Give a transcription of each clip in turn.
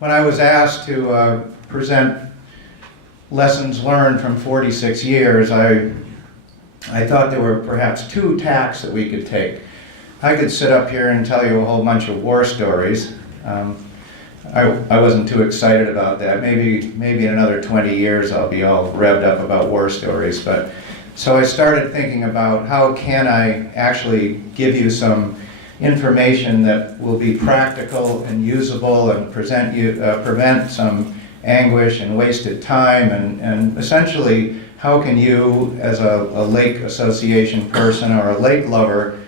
when I was asked to present lessons learned from 46 years, I thought there were perhaps two tacks that we could take. I could sit up here and tell you a whole bunch of war stories. I wasn't too excited about that. Maybe in another 20 years I'll be all revved up about war stories. But so I started thinking about how can I actually give you some information that will be practical and usable and prevent some anguish and wasted time, and essentially how can you as a lake association person or a lake lover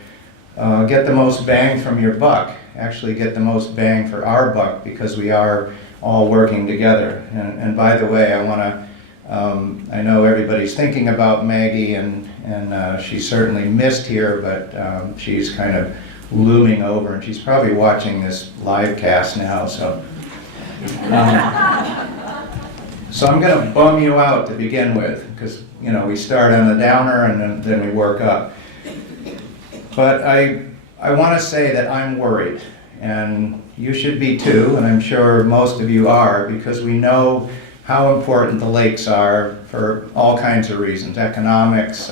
get the most bang from your buck, actually get the most bang for our buck, because we are all working together. And by the way, I know everybody's thinking about Maggie, and she's certainly missed here, but she's kind of looming over, and she's probably watching this live cast now, so. So I'm going to bum you out to begin with, because we start on the downer and then we work up. But I want to say that I'm worried, and you should be too, and I'm sure most of you are, because we know how important the lakes are for all kinds of reasons: economics,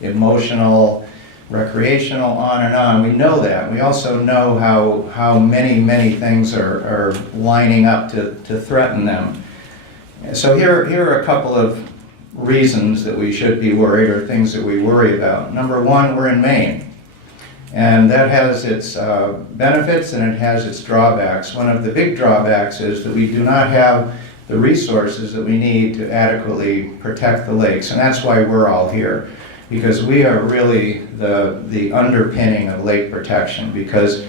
emotional, recreational, on and on. We know that. We also know how many things are lining up to threaten them. So here are a couple of reasons that we should be worried, or things that we worry about. Number one, we're in Maine, and that has its benefits and it has its drawbacks. One of the big drawbacks is that we do not have the resources that we need to adequately protect the lakes, and that's why we're all here, because we are really the underpinning of lake protection, because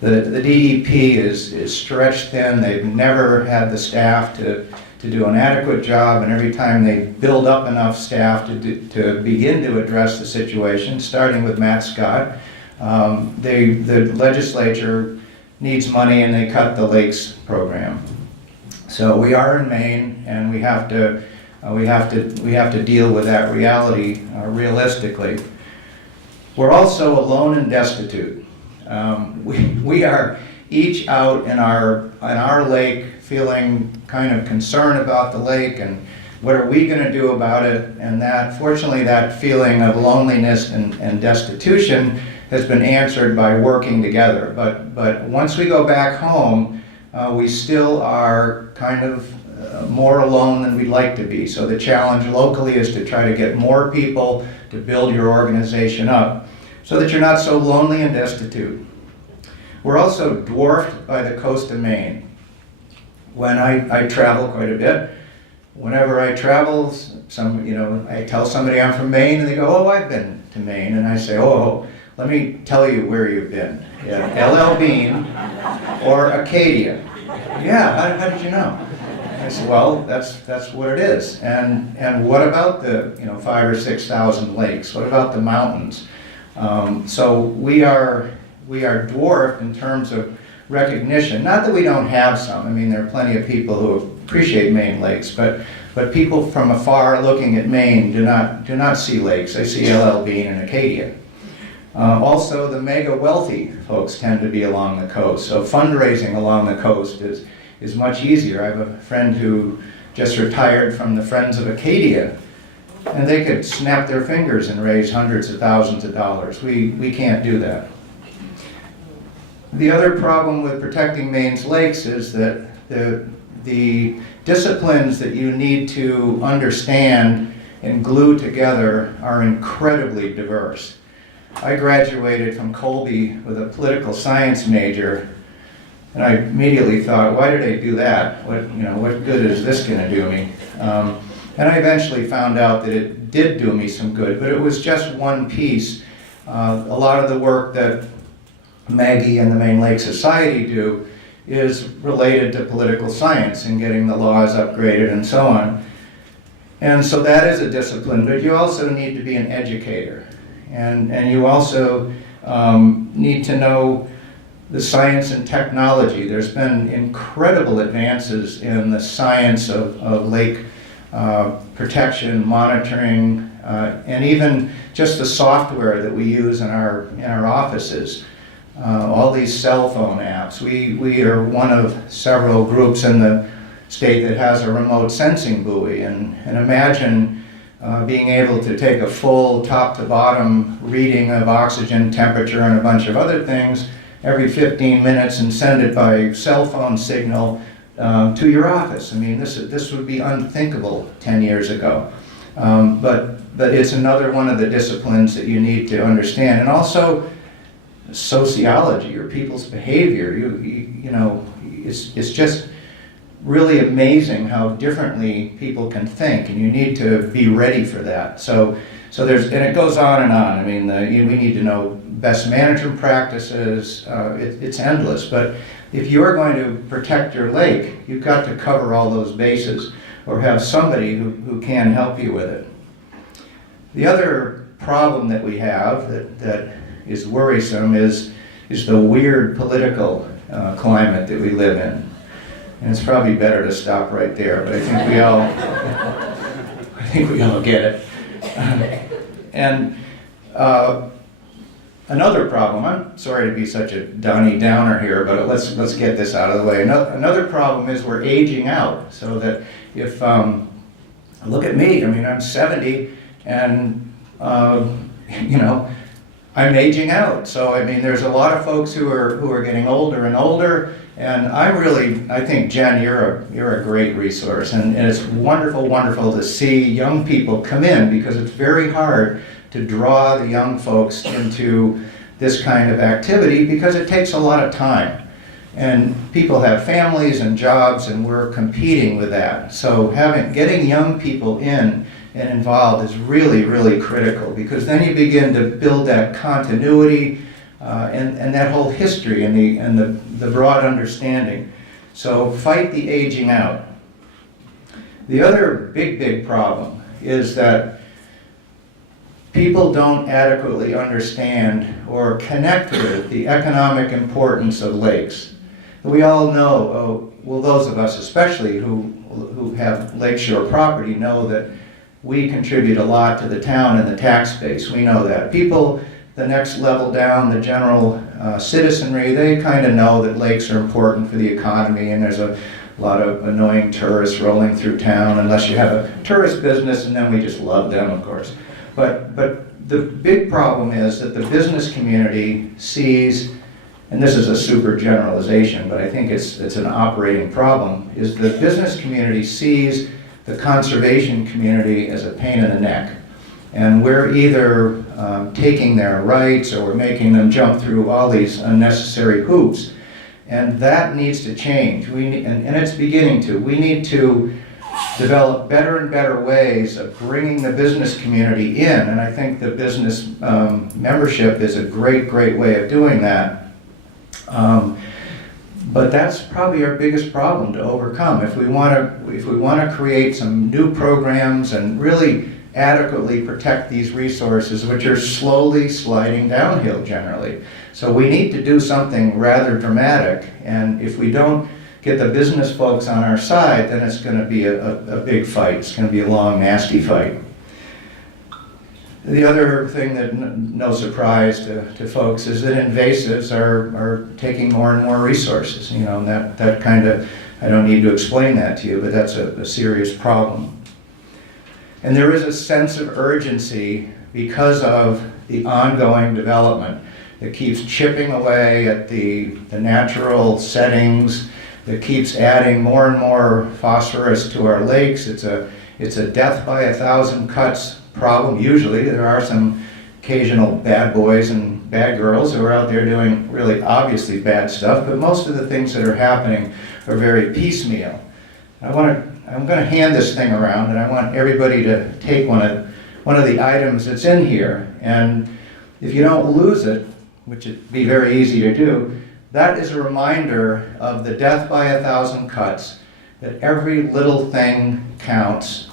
the DEP is stretched thin. They've never had the staff to do an adequate job, and every time they build up enough staff to begin to address the situation, starting with Matt Scott, the legislature needs money and they cut the lakes program. So we are in Maine, and we have to deal with that reality realistically. We're also alone and destitute. We are each out in our lake, feeling kind of concerned about the lake and what are we going to do about it. And that, fortunately, that feeling of loneliness and destitution has been answered by working together. But once we go back home, we still are kind of more alone than we'd like to be. So the challenge locally is to try to get more people to build your organization up so that you're not so lonely and destitute. We're also dwarfed by the coast of Maine. When I travel quite a bit, whenever I travel, I tell somebody I'm from Maine, and they go, "Oh, I've been to Maine," and I say, "Oh, let me tell you where you've been. Yeah, L.L.Bean or Acadia." "Yeah, how did you know?" I said, "Well, that's what it is. And what about the 5,000 or 6,000 lakes? What about the mountains?" So we are dwarfed in terms of recognition. Not that we don't have some. I mean, there are plenty of people who appreciate Maine lakes, but people from afar looking at Maine do not see lakes. They see L.L.Bean and Acadia. Also, the mega wealthy folks tend to be along the coast, so fundraising along the coast is much easier. I have a friend who just retired from the Friends of Acadia, and they could snap their fingers and raise hundreds of thousands of dollars. We can't do that. The other problem with protecting Maine's lakes is that the disciplines that you need to understand and glue together are incredibly diverse. I graduated from Colby with a political science major, and I immediately thought, why did I do that? What good is this going to do me? And I eventually found out that it did do me some good, but it was just one piece. A lot of the work that Maggie and the Maine Lake Society do is related to political science and getting the laws upgraded and so on. And so that is a discipline, but you also need to be an educator. And you also need to know the science and technology. There's been incredible advances in the science of lake protection, monitoring, and even just the software that we use in our offices. all these cell phone apps. We are one of several groups in the state that has a remote sensing buoy, and imagine being able to take a full top to bottom reading of oxygen, temperature, and a bunch of other things every 15 minutes and send it by cell phone signal to your office. I mean, this would be unthinkable 10 years ago. But it's another one of the disciplines that you need to understand. And also sociology, or people's behavior. You know, it's just really amazing how differently people can think, and you need to be ready for that. So there's, and it goes on and on. I mean, we need to know best management practices. It's endless. But if you're going to protect your lake, you've got to cover all those bases, or have somebody who can help you with it. The other problem that we have that is worrisome is the weird political climate that we live in. And it's probably better to stop right there, but I think we all get it. And another problem, I'm sorry to be such a Donnie Downer here, but let's get this out of the way. Another problem is we're aging out, so that if, look at me, I mean, I'm 70, and you know, I'm aging out. So I mean, there's a lot of folks who are getting older and older, and I think, Jen, you're a great resource, and it's wonderful to see young people come in, because it's very hard to draw the young folks into this kind of activity, because it takes a lot of time. And people have families and jobs, and we're competing with that. So getting young people in and involved is really critical, because then you begin to build that continuity and that whole history and the broad understanding. So fight the aging out. The other big problem is that people don't adequately understand or connect with the economic importance of lakes. We all know, well, those of us especially who have lakeshore property know that we contribute a lot to the town and the tax base. We know that. People, the next level down, the general citizenry, they kind of know that lakes are important for the economy, and there's a lot of annoying tourists rolling through town, unless you have a tourist business, and then we just love them, of course. But the big problem is that the business community sees, and this is a super generalization, but I think it's an operating problem, is the business community sees the conservation community as a pain in the neck. And we're either taking their rights, or we're making them jump through all these unnecessary hoops. And that needs to change. And it's beginning to. We need to develop better and better ways of bringing the business community in. And I think the business membership is a great way of doing that. But that's probably our biggest problem to overcome. If we want to create some new programs and really adequately protect these resources, which are slowly sliding downhill generally. So we need to do something rather dramatic, and if we don't get the business folks on our side, then it's going to be a big fight. It's going to be a long, nasty fight. The other thing that, no surprise to folks, is that invasives are taking more and more resources. You know, and that kind of, I don't need to explain that to you, but that's a serious problem. And there is a sense of urgency because of the ongoing development that keeps chipping away at the natural settings, that keeps adding more and more phosphorus to our lakes. It's a death by 1,000 cuts problem. Usually there are some occasional bad boys and bad girls who are out there doing really obviously bad stuff, but most of the things that are happening are very piecemeal. I'm going to hand this thing around, and I want everybody to take one of the items that's in here, and if you don't lose it, which would be very easy to do, that is a reminder of the death by 1,000 cuts, that every little thing counts,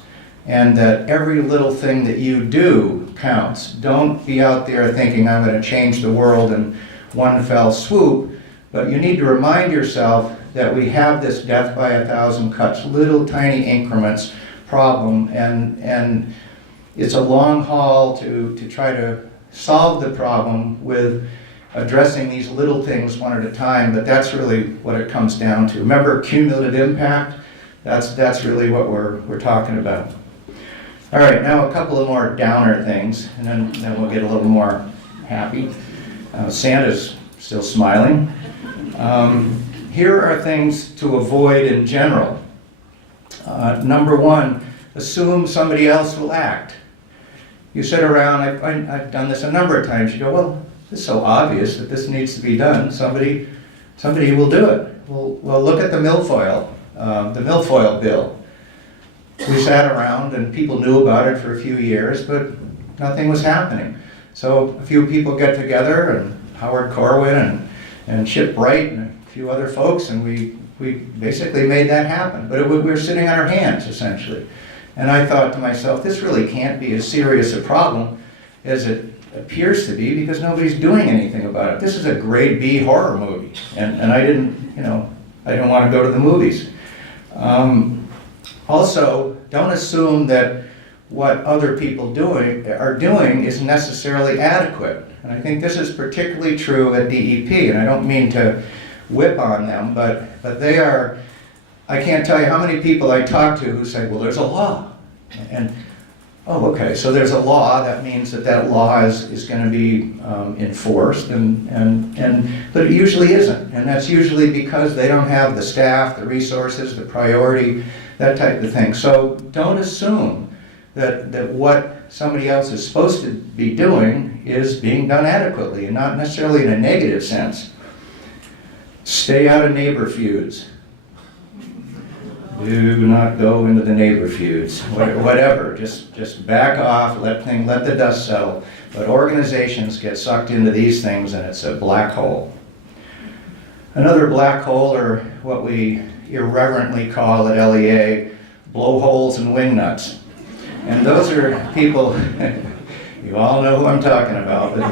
and that every little thing that you do counts. Don't be out there thinking, I'm going to change the world in one fell swoop, but you need to remind yourself that we have this death by 1,000 cuts, little tiny increments problem, and it's a long haul to try to solve the problem with addressing these little things one at a time, but that's really what it comes down to. Remember cumulative impact? That's really what we're talking about. All right, now a couple of more downer things, and then we'll get a little more happy. Santa's still smiling. Here are things to avoid in general. Number one, assume somebody else will act. You sit around, I've done this a number of times, you go, well, it's so obvious that this needs to be done, somebody will do it. Well, look at the milfoil bill. We sat around and people knew about it for a few years, but nothing was happening. So a few people get together, and Howard Corwin and Chip Bright and a few other folks, and we basically made that happen. But we were sitting on our hands, essentially. And I thought to myself, this really can't be as serious a problem as it appears to be, because nobody's doing anything about it. This is a grade B horror movie, and I didn't want to go to the movies. Also, don't assume that what other people are doing is necessarily adequate. And I think this is particularly true at DEP, and I don't mean to whip on them, but they are, I can't tell you how many people I talk to who say, well, there's a law. And, oh, okay, so there's a law, that means that law is going to be enforced, but it usually isn't. And that's usually because they don't have the staff, the resources, the priority, that type of thing. So don't assume that what somebody else is supposed to be doing is being done adequately, and not necessarily in a negative sense. Stay out of neighbor feuds. Do not go into the neighbor feuds. Whatever, just back off, let the dust settle. But organizations get sucked into these things, and it's a black hole. Another black hole, or what we irreverently call at LEA, blowholes and wingnuts. And those are people, you all know who I'm talking about, but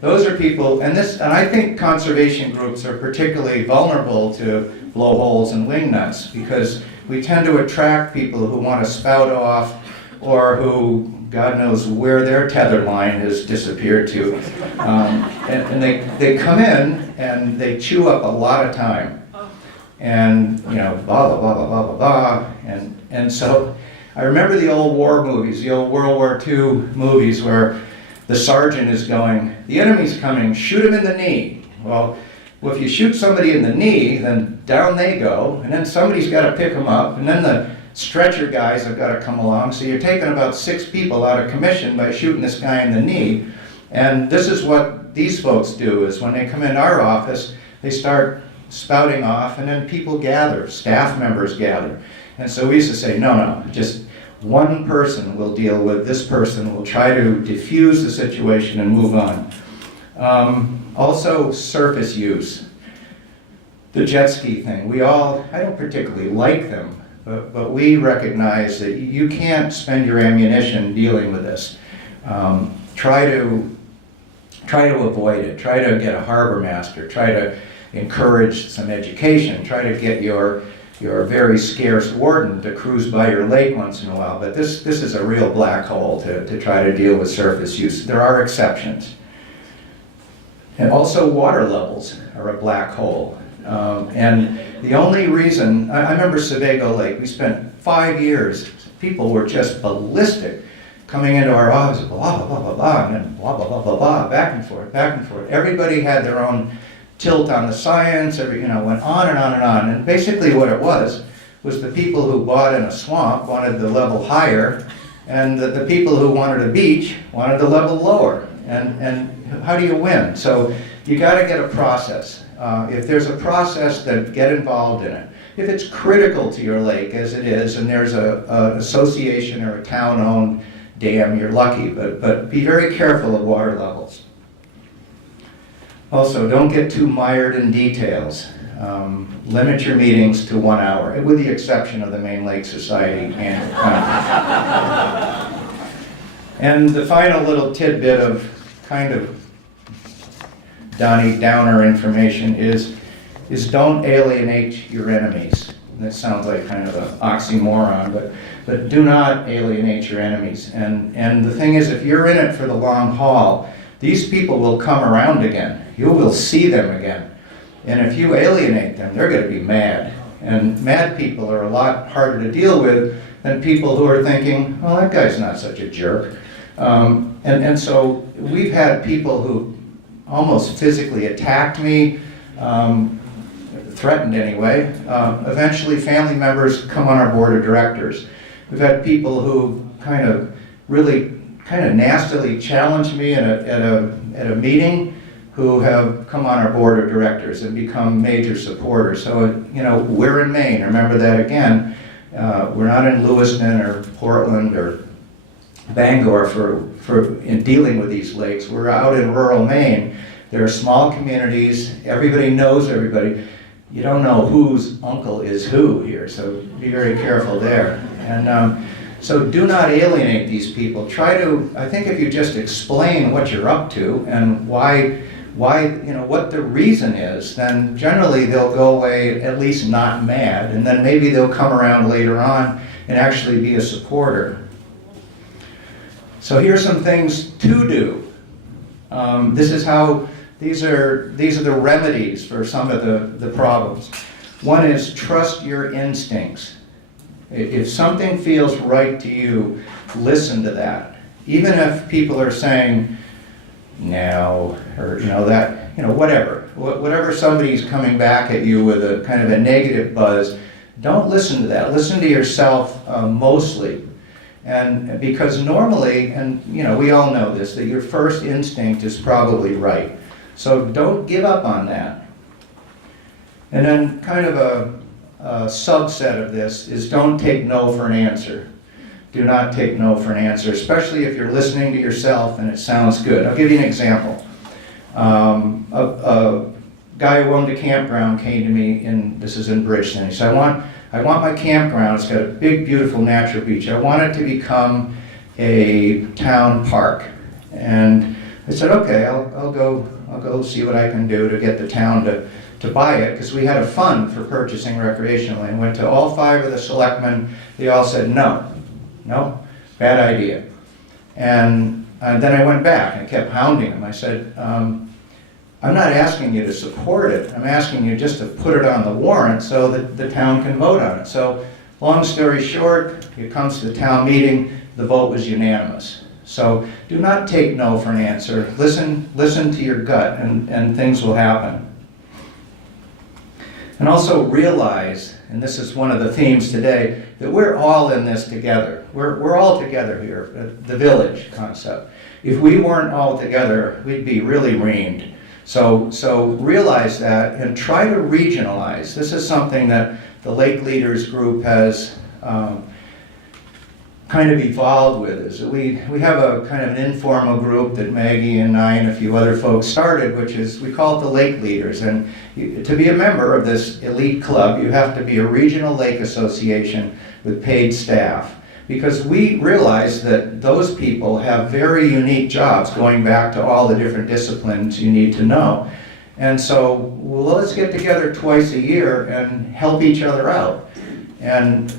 those are people, and I think conservation groups are particularly vulnerable to blowholes and wingnuts, because we tend to attract people who want to spout off, or who, God knows where their tether line has disappeared to. And they come in and they chew up a lot of time. And, blah, blah, blah, blah, blah, blah, blah. And so I remember the old war movies, the old World War II movies, where the sergeant is going, the enemy's coming, shoot him in the knee. Well, if you shoot somebody in the knee, then down they go, and then somebody's got to pick them up, and then the stretcher guys have got to come along. So you're taking about 6 people out of commission by shooting this guy in the knee. And this is what these folks do, is when they come into our office, they start spouting off, and then people gather, staff members gather. And so we used to say, no, just one person will deal with this person, will try to diffuse the situation and move on. Also, surface use. The jet ski thing, I don't particularly like them, but we recognize that you can't spend your ammunition dealing with this. Try to avoid it. Try to get a harbor master. Try to encourage some education. Try to get your very scarce warden to cruise by your lake once in a while. But this is a real black hole to try to deal with surface use. There are exceptions. And also water levels are a black hole. And the only reason, I remember Sevago Lake, we spent 5 years, people were just ballistic coming into our office, blah, blah, blah, blah, blah, and then blah, blah, blah, blah, blah, back and forth, back and forth. Everybody had their own tilt on the science, went on and on and on. And basically what it was the people who bought in a swamp wanted the level higher, and the people who wanted a beach wanted the level lower. And how do you win? So you got to get a process. If there's a process, then get involved in it. If it's critical to your lake, as it is, and there's an association or a town-owned dam, you're lucky, but be very careful of water levels. Also, don't get too mired in details. Limit your meetings to 1 hour, with the exception of the Main Lake Society Annual Conference. And the final little tidbit of kind of Donnie Downer information is don't alienate your enemies. And that sounds like kind of an oxymoron, but do not alienate your enemies. And the thing is, if you're in it for the long haul, These people will come around again. You will see them again. And if you alienate them, they're going to be mad. And mad people are a lot harder to deal with than people who are thinking, well, that guy's not such a jerk. And so we've had people who almost physically attacked me, threatened anyway. Eventually family members come on our board of directors. We've had people who really nastily challenged me at a meeting, who have come on our board of directors and become major supporters. So, we're in Maine, remember that again. We're not in Lewiston or Portland or Bangor in dealing with these lakes. We're out in rural Maine. There are small communities, everybody knows everybody. You don't know whose uncle is who here, so be very careful there. And so do not alienate these people. I think if you just explain what you're up to and why, what the reason is, then generally they'll go away at least not mad, and then maybe they'll come around later on and actually be a supporter. So here's some things to do. These are the remedies for some of the problems. One is trust your instincts. If something feels right to you, listen to that. Even if people are saying, no, or whatever somebody's coming back at you with a kind of a negative buzz, don't listen to that. Listen to yourself mostly. And because normally, and we all know this, that your first instinct is probably right. So don't give up on that. And then kind of a subset of this is don't take no for an answer. Do not take no for an answer, especially if you're listening to yourself and it sounds good. I'll give you an example. A guy who owned a campground came to me, this is in Bridgeton. He said, I want my campground, it's got a big, beautiful natural beach. I want it to become a town park. And I said, okay, I'll go see what I can do to get the town to buy it, because we had a fund for purchasing recreational land. Went to all 5 of the selectmen. They all said, no, bad idea. And then I went back and kept hounding them. I said, I'm not asking you to support it. I'm asking you just to put it on the warrant so that the town can vote on it. So long story short, it comes to the town meeting, the vote was unanimous. So do not take no for an answer. Listen to your gut, and things will happen. And also realize, and this is one of the themes today, that we're all in this together. We're all together here, the village concept. If we weren't all together, we'd be really reamed. So realize that and try to regionalize. This is something that the Lake Leaders group has kind of evolved with. Is that we have a kind of an informal group that Maggie and I and a few other folks started, which is, we call it the Lake Leaders. And to be a member of this elite club, you have to be a regional lake association with paid staff. Because we realize that those people have very unique jobs, going back to all the different disciplines you need to know. And so, well, let's get together twice a year and help each other out.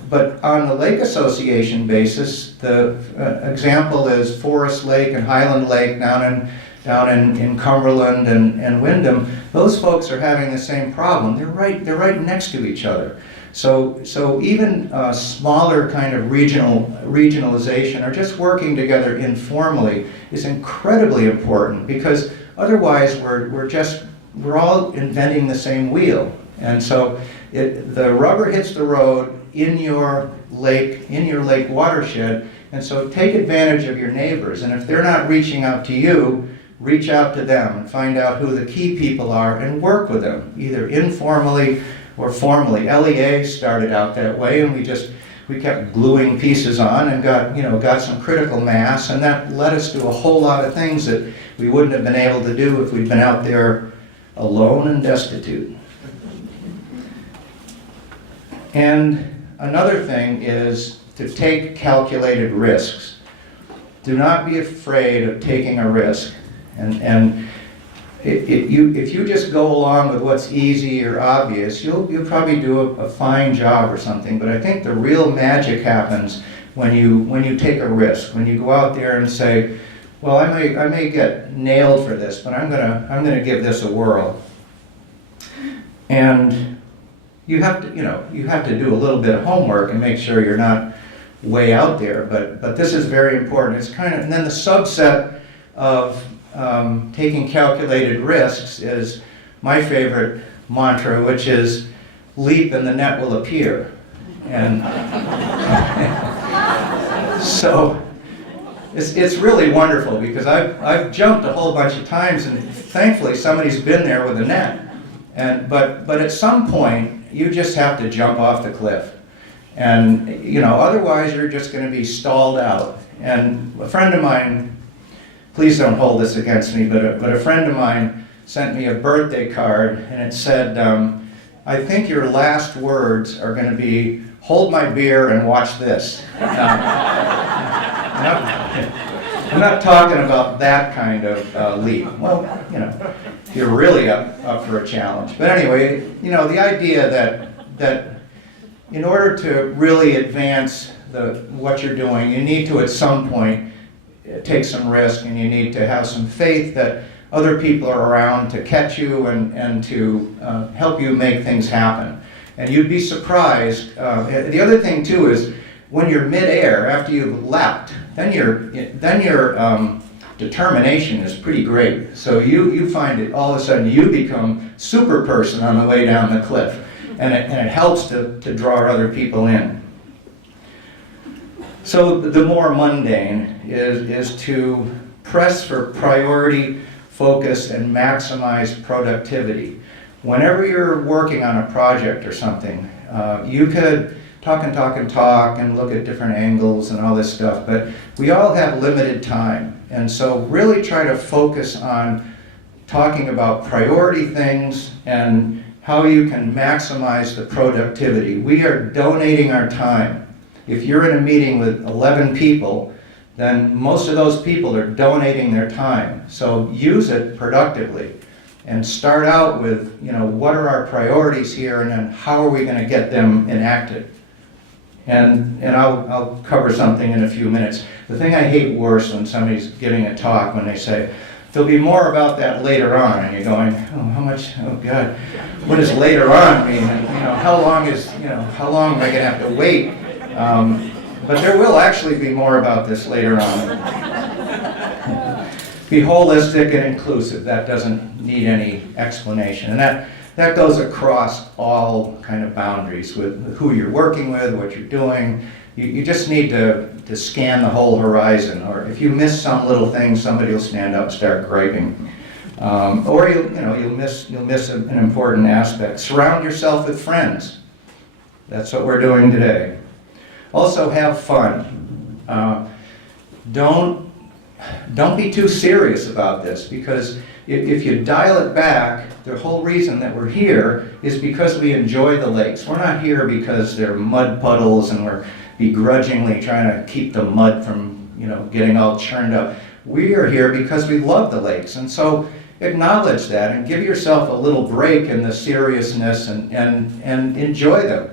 But on the lake association basis, the example is Forest Lake and Highland Lake down in Cumberland and Wyndham. Those folks are having the same problem. They're right next to each other. So even smaller kind of regionalization, or just working together informally, is incredibly important, because otherwise we're all inventing the same wheel. And so the rubber hits the road in your lake watershed, and so take advantage of your neighbors. And if they're not reaching out to you, reach out to them and find out who the key people are and work with them, either informally or formally. LEA started out that way, and we kept gluing pieces on and got some critical mass, and that led us to a whole lot of things that we wouldn't have been able to do if we'd been out there alone and destitute. And another thing is to take calculated risks. Do not be afraid of taking a risk. And if you just go along with what's easy or obvious, you'll probably do a fine job or something. But I think the real magic happens when you take a risk. When you go out there and say, Well, I may get nailed for this, but I'm gonna give this a whirl. And you have to do a little bit of homework and make sure you're not way out there. But this is very important. It's kind of, and then the subset of taking calculated risks is my favorite mantra, which is leap and the net will appear. And so it's really wonderful because I've jumped a whole bunch of times, and thankfully somebody's been there with a net. But at some point you just have to jump off the cliff, and otherwise you're just going to be stalled out. And a friend of mine, please don't hold this against me, but a friend of mine sent me a birthday card, and it said, I think your last words are going to be, hold my beer and watch this. I'm not talking about that kind of leap. Well, if you're really up for a challenge. But anyway, the idea that in order to really advance what you're doing, you need to at some point take some risk, and you need to have some faith that other people are around to catch you and to help you make things happen. And you'd be surprised. The other thing too is when you're midair after you've leapt, then your determination is pretty great. So you find it all of a sudden you become super person on the way down the cliff, and it helps to draw other people in. So the more mundane is to press for priority, focus, and maximize productivity. Whenever you're working on a project or something, you could talk and look at different angles and all this stuff, but we all have limited time. And so really try to focus on talking about priority things and how you can maximize the productivity. We are donating our time. If you're in a meeting with 11 people, then most of those people are donating their time. So use it productively and start out with, what are our priorities here, and then how are we going to get them enacted? And I'll cover something in a few minutes. The thing I hate worse when somebody's giving a talk, when they say, there'll be more about that later on, and you're going, oh God, what does later on mean? And, how long am I going to have to wait? But there will actually be more about this later on. Be holistic and inclusive. That doesn't need any explanation. And that goes across all kind of boundaries with who you're working with, what you're doing. You just need to scan the whole horizon. Or if you miss some little thing, somebody will stand up and start griping. Or you'll miss an important aspect. Surround yourself with friends. That's what we're doing today. Also, have fun. Don't be too serious about this, because if you dial it back, the whole reason that we're here is because we enjoy the lakes. We're not here because they're mud puddles and we're begrudgingly trying to keep the mud from getting all churned up. We are here because we love the lakes, and so acknowledge that and give yourself a little break in the seriousness and enjoy them.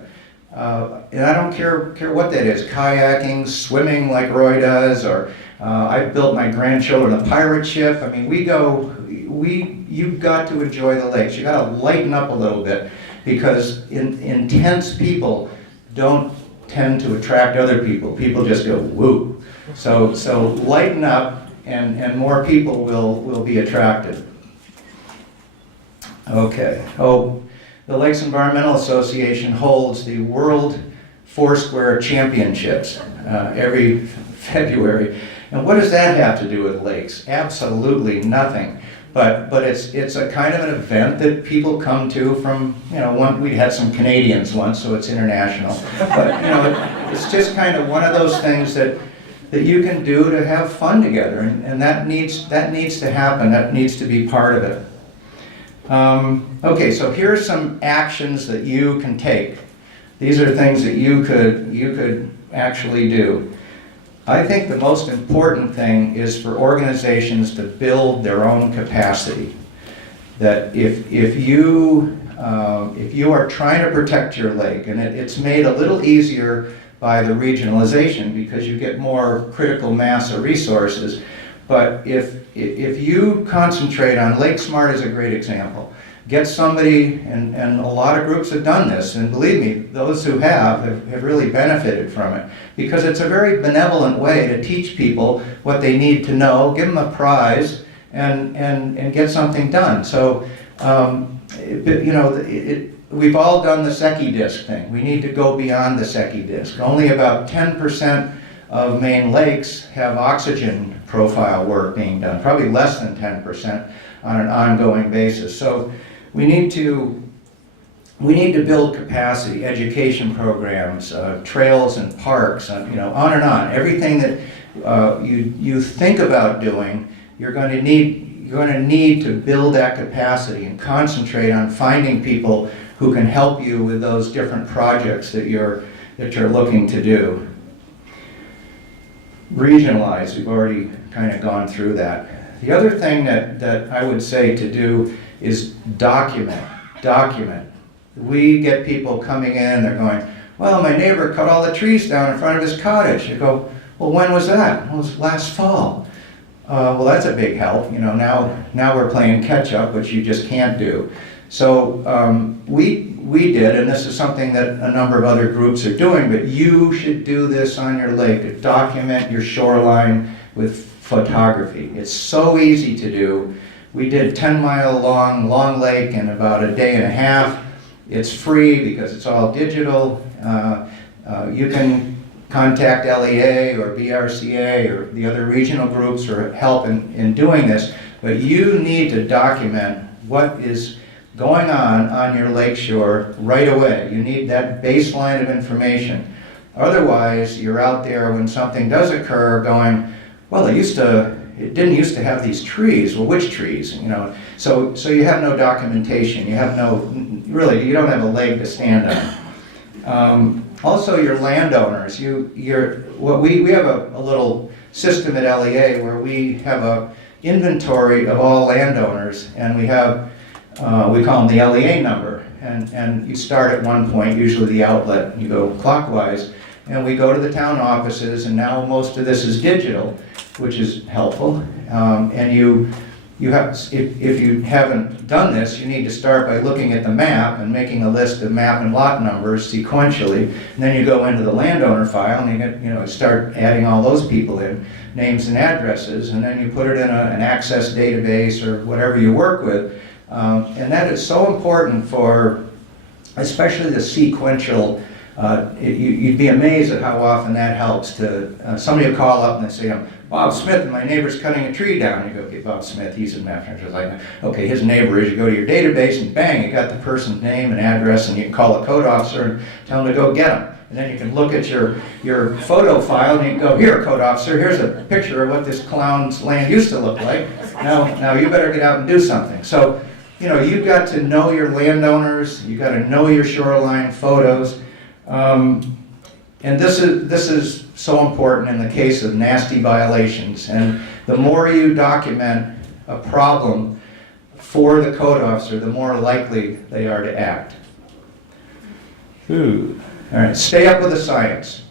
And I don't care what that is, kayaking, swimming like Roy does, or I built my grandchildren a pirate ship. I mean, you've got to enjoy the lakes. You got to lighten up a little bit, because intense people don't tend to attract other people. People just go woo. So lighten up, and more people will be attracted. Okay. The Lakes Environmental Association holds the World Foursquare Championships every February. And what does that have to do with lakes? Absolutely nothing. But it's a kind of an event that people come to from, we had some Canadians once, so it's international. But, it's just kind of one of those things that you can do to have fun together. And that needs to happen. That needs to be part of it. Okay, so here are some actions that you can take. These are things that you could actually do. I think the most important thing is for organizations to build their own capacity. That if you are trying to protect your lake, and it's made a little easier by the regionalization because you get more critical mass of resources, But if you concentrate on, Lake Smart is a great example. Get somebody, and a lot of groups have done this, and believe me, those who have really benefited from it, because it's a very benevolent way to teach people what they need to know, give them a prize, and get something done. So, we've all done the Secchi disc thing. We need to go beyond the Secchi disc. Only about 10% of Maine lakes have oxygen profile work being done, probably less than 10% on an ongoing basis. So we need to build capacity, education programs, trails and parks, on and on. Everything that you think about doing, you're going to need to build that capacity and concentrate on finding people who can help you with those different projects that you're looking to do. Regionalize, we've already kind of gone through that. The other thing that I would say to do is document. We get people coming in, they're going, well, my neighbor cut all the trees down in front of his cottage. You go, well, when was that? Well, it was last fall. Well, that's a big help. Now we're playing catch up, which you just can't do. So we did, and this is something that a number of other groups are doing, but you should do this on your lake, to document your shoreline with photography. It's so easy to do. We did 10-mile long lake in about a day and a half. It's free because it's all digital. You can contact LEA or BRCA or the other regional groups for help in doing this, but you need to document what is going on your lakeshore right away. You need that baseline of information. Otherwise, you're out there when something does occur going, well, it didn't used to have these trees. Well, which trees? So you have no documentation. You don't have a leg to stand on. Also, your landowners. We have a little system at LEA where we have a inventory of all landowners, and we have we call them the LEA number, and you start at one point, usually the outlet, and you go clockwise, and we go to the town offices, and now most of this is digital, which is helpful. And you have, if you haven't done this, you need to start by looking at the map and making a list of map and lot numbers sequentially, and then you go into the landowner file and you start adding all those people in, names and addresses, and then you put it in an access database or whatever you work with. And that is so important for, especially the sequential, you'd be amazed at how often that helps to, somebody will call up and they say, I'm Bob Smith and my neighbor's cutting a tree down. You go, okay, Bob Smith, he's a map. It's like, okay, his neighbor is, you go to your database and bang, you got the person's name and address, and you can call a code officer and tell him to go get him. And then you can look at your photo file and you can go, here, code officer, here's a picture of what this clown's land used to look like. Now you better get out and do something. So, you've got to know your landowners, you've got to know your shoreline photos. And this is so important in the case of nasty violations. And the more you document a problem for the code officer, the more likely they are to act. Ooh. All right, stay up with the science.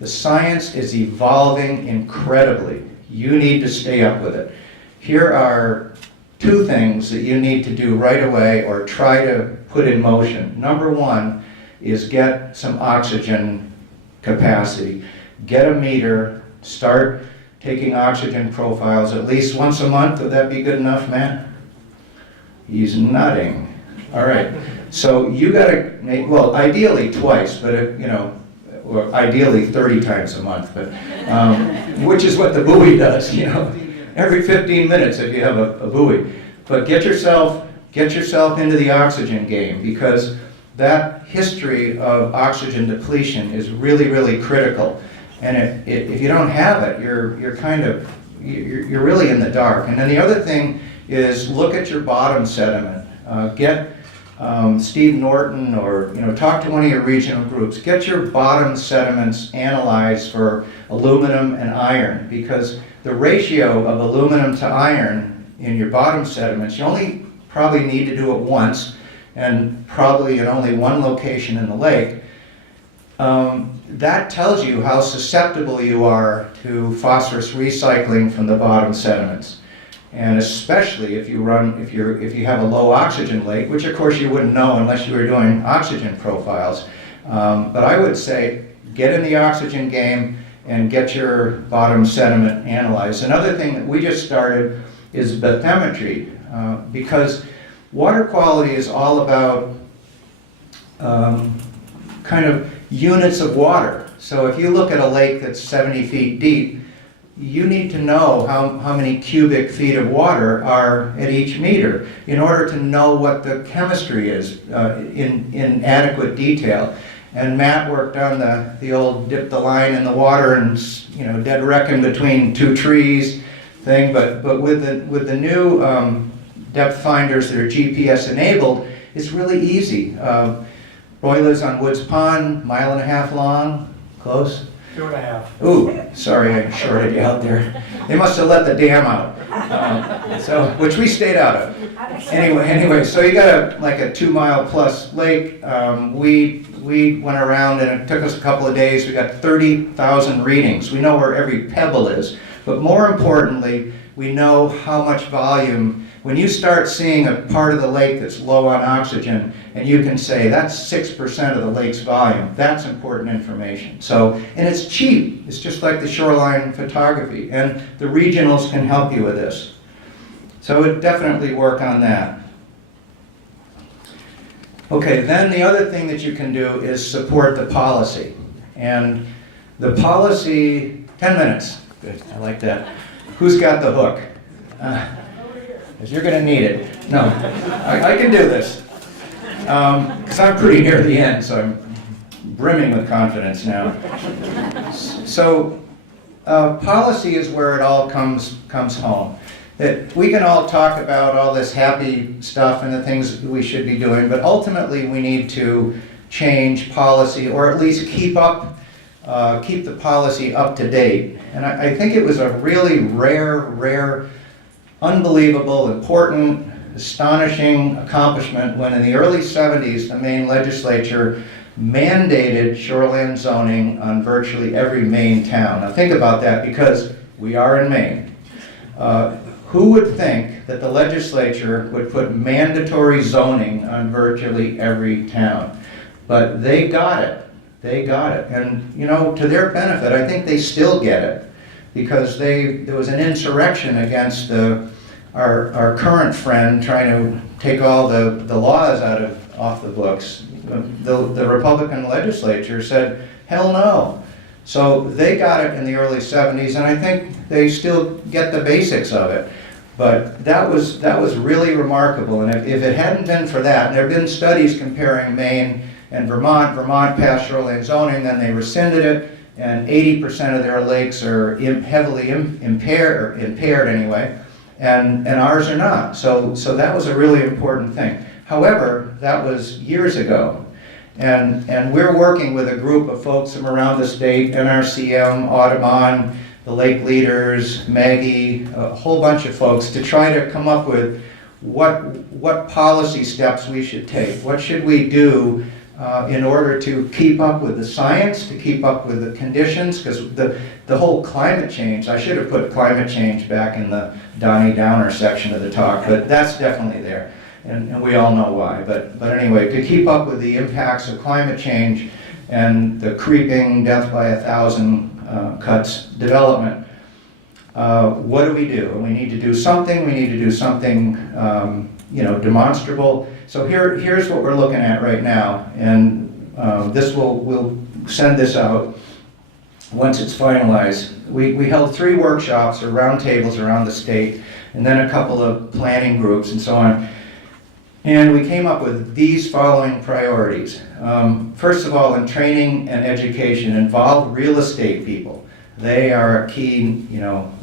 The science is evolving incredibly. You need to stay up with it. Here are two things that you need to do right away or try to put in motion. Number one is get some oxygen capacity. Get a meter, start taking oxygen profiles at least once a month. Would that be good enough, Matt? He's nodding. All right. So you got to make, well, ideally twice, but or ideally 30 times a month, but which is what the buoy does, every 15 minutes if you have a buoy. But get yourself into the oxygen game, because that history of oxygen depletion is really, really critical. And if you don't have it, you're really in the dark. And then the other thing is look at your bottom sediment. Get Steve Norton or talk to one of your regional groups. Get your bottom sediments analyzed for aluminum and iron, because the ratio of aluminum to iron in your bottom sediments, you only probably need to do it once, and probably in only one location in the lake. that tells you how susceptible you are to phosphorus recycling from the bottom sediments. And especially if you have a low oxygen lake, which of course you wouldn't know unless you were doing oxygen profiles. But I would say get in the oxygen game and get your bottom sediment analyzed. Another thing that we just started is bathymetry, because water quality is all about kind of units of water. So if you look at a lake that's 70 feet deep, you need to know how many cubic feet of water are at each meter in order to know what the chemistry is in adequate detail. And Matt worked on the old dip the line in the water and dead reckon between two trees thing, but with the new depth finders that are GPS enabled, it's really easy. Roy lives on Woods Pond, 1.5 miles long, close? 2.5. Ooh, sorry I shorted you out there. They must have let the dam out, which we stayed out of. Anyway, so you got a 2 mile plus lake. We went around and it took us a couple of days. We got 30,000 readings. We know where every pebble is, but more importantly, we know how much volume. When you start seeing a part of the lake that's low on oxygen, and you can say that's 6% of the lake's volume, that's important information. So, and it's cheap. It's just like the shoreline photography, and the regionals can help you with this. So it definitely work on that. Okay, then the other thing that you can do is support the policy. And the policy, 10 minutes. Good, I like that. Who's got the hook? Because you're going to need it. No, I can do this. Because I'm pretty near the end, so I'm brimming with confidence now. So policy is where it all comes home. That we can all talk about all this happy stuff and the things we should be doing, but ultimately we need to change policy, or at least keep the policy up to date. And I think it was a really rare, unbelievable, important, astonishing accomplishment when in the early 70s the Maine legislature mandated shoreland zoning on virtually every Maine town. Now think about that, because we are in Maine. Who would think that the legislature would put mandatory zoning on virtually every town? But they got it. They got it. And to their benefit, I think they still get it, because there was an insurrection against our current friend trying to take all the laws off the books. The Republican legislature said, hell no. So they got it in the early 70s, and I think they still get the basics of it. But that was really remarkable, and if it hadn't been for that, and there have been studies comparing Maine and Vermont passed shoreline zoning, then they rescinded it, and 80% of their lakes are heavily impaired anyway, and ours are not. So that was a really important thing. However, that was years ago. And we're working with a group of folks from around the state, NRCM, Audubon, the Lake Leaders, Maggie, a whole bunch of folks, to try to come up with what policy steps we should take. What should we do in order to keep up with the science, to keep up with the conditions, because the whole climate change, I should have put climate change back in the Donnie Downer section of the talk, but that's definitely there. And we all know why. But anyway, to keep up with the impacts of climate change and the creeping death by 1,000 cuts development, what do? And we need to do something. We need to do something, demonstrable. So here's what we're looking at right now, and we'll send this out once it's finalized. We held 3 workshops or roundtables around the state, and then a couple of planning groups and so on. And we came up with these following priorities. First of all, in training and education, involve real estate people. They are a key,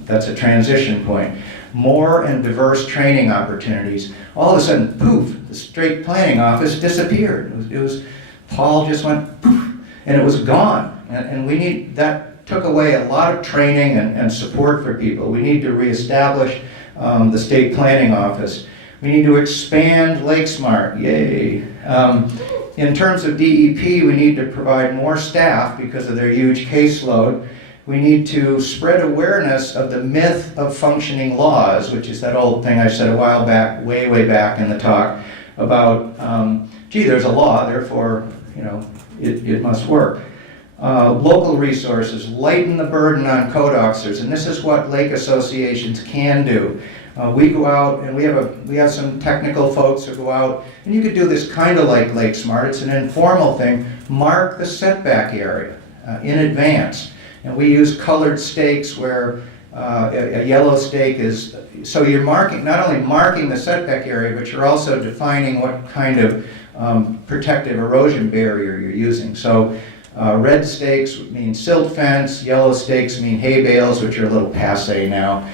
that's a transition point. More and diverse training opportunities. All of a sudden, poof, the state planning office disappeared. It was Paul just went poof, and it was gone. And that took away a lot of training and support for people. We need to reestablish the state planning office. We need to expand Lake Smart, yay. In terms of DEP, we need to provide more staff because of their huge caseload. We need to spread awareness of the myth of functioning laws, which is that old thing I said a while back, way back in the talk, about, gee, there's a law, therefore, it must work. Local resources, lighten the burden on code officers, and this is what lake associations can do. We go out and we have some technical folks who go out, and you could do this kind of like Lake Smart. It's an informal thing. Mark the setback area in advance, and we use colored stakes where a yellow stake is. So you're marking, not only marking the setback area, but you're also defining what kind of protective erosion barrier you're using. So red stakes mean silt fence, yellow stakes mean hay bales, which are a little passe now.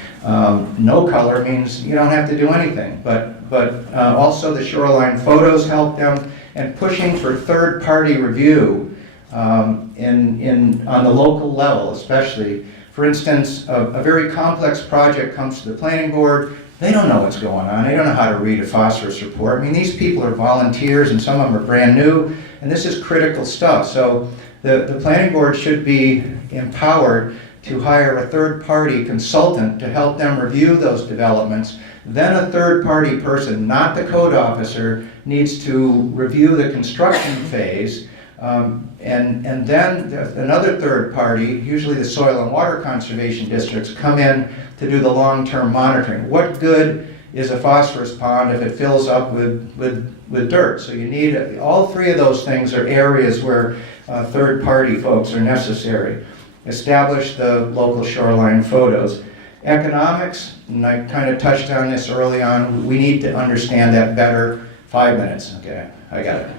No color means you don't have to do anything, but also the shoreline photos help them, and pushing for third-party review on the local level especially. For instance, a very complex project comes to the planning board. They don't know what's going on. They don't know how to read a phosphorus report. I mean, these people are volunteers and some of them are brand new, and this is critical stuff. So the planning board should be empowered to hire a third-party consultant to help them review those developments. Then a third-party person, not the code officer, needs to review the construction phase. And then another third party, usually the soil and water conservation districts, come in to do the long-term monitoring. What good is a phosphorus pond if it fills up with dirt? So you need, all three of those things are areas where third-party folks are necessary. Establish the local shoreline photos. Economics, and I kind of touched on this early on, we need to understand that better. 5 minutes, okay, I got it.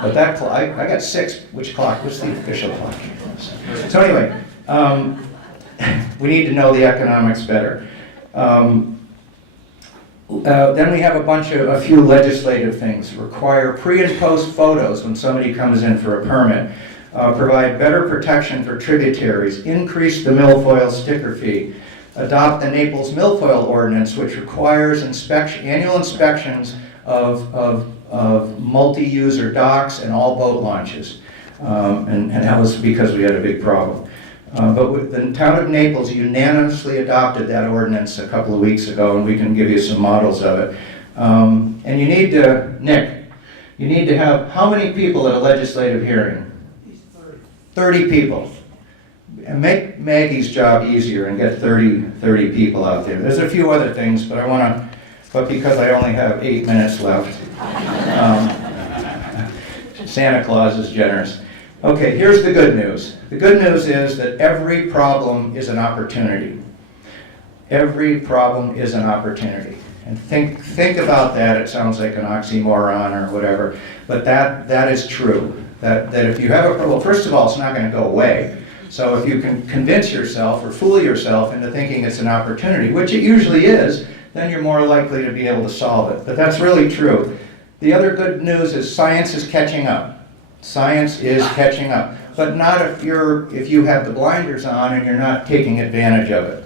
But that clock, I got 6, which clock? What's the official clock? So anyway, we need to know the economics better. Then we have a few legislative things. Require pre and post photos when somebody comes in for a permit. Provide better protection for tributaries. Increase the milfoil sticker fee. Adopt the Naples milfoil ordinance, which requires annual inspections of multi-user docks and all boat launches. And that was because we had a big problem. But the town of Naples unanimously adopted that ordinance a couple of weeks ago, and we can give you some models of it. And you need to, Nick, you need to have how many people at a legislative hearing? 30 people. And make Maggie's job easier and get 30 people out there. There's a few other things, but but because I only have 8 minutes left, Santa Claus is generous. Okay, here's the good news. The good news is that every problem is an opportunity. Every problem is an opportunity. And think about that. It sounds like an oxymoron or whatever, but that is true. That if you have a problem, well, first of all, it's not going to go away. So if you can convince yourself or fool yourself into thinking it's an opportunity, which it usually is, then you're more likely to be able to solve it. But that's really true. The other good news is science is catching up. Science is catching up, but not if you have the blinders on and you're not taking advantage of it.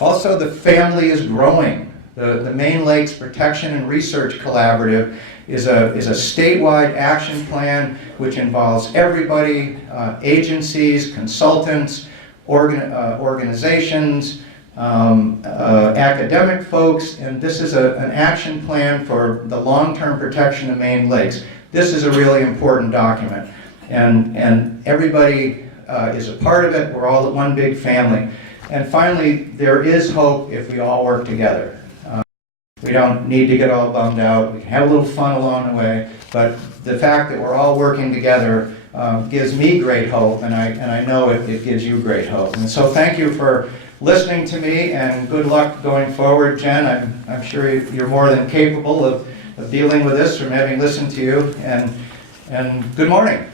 Also, the family is growing. The Maine Lakes Protection and Research Collaborative is a statewide action plan which involves everybody, agencies, consultants, organizations, academic folks, and this is an action plan for the long-term protection of Maine lakes. This is a really important document, and everybody is a part of it. We're all one big family. And finally, there is hope if we all work together. We don't need to get all bummed out. We can have a little fun along the way, but the fact that we're all working together gives me great hope, and I know it gives you great hope. And so thank you for listening to me, and good luck going forward, Jen. I'm sure you're more than capable of dealing with this from having listened to you, and good morning.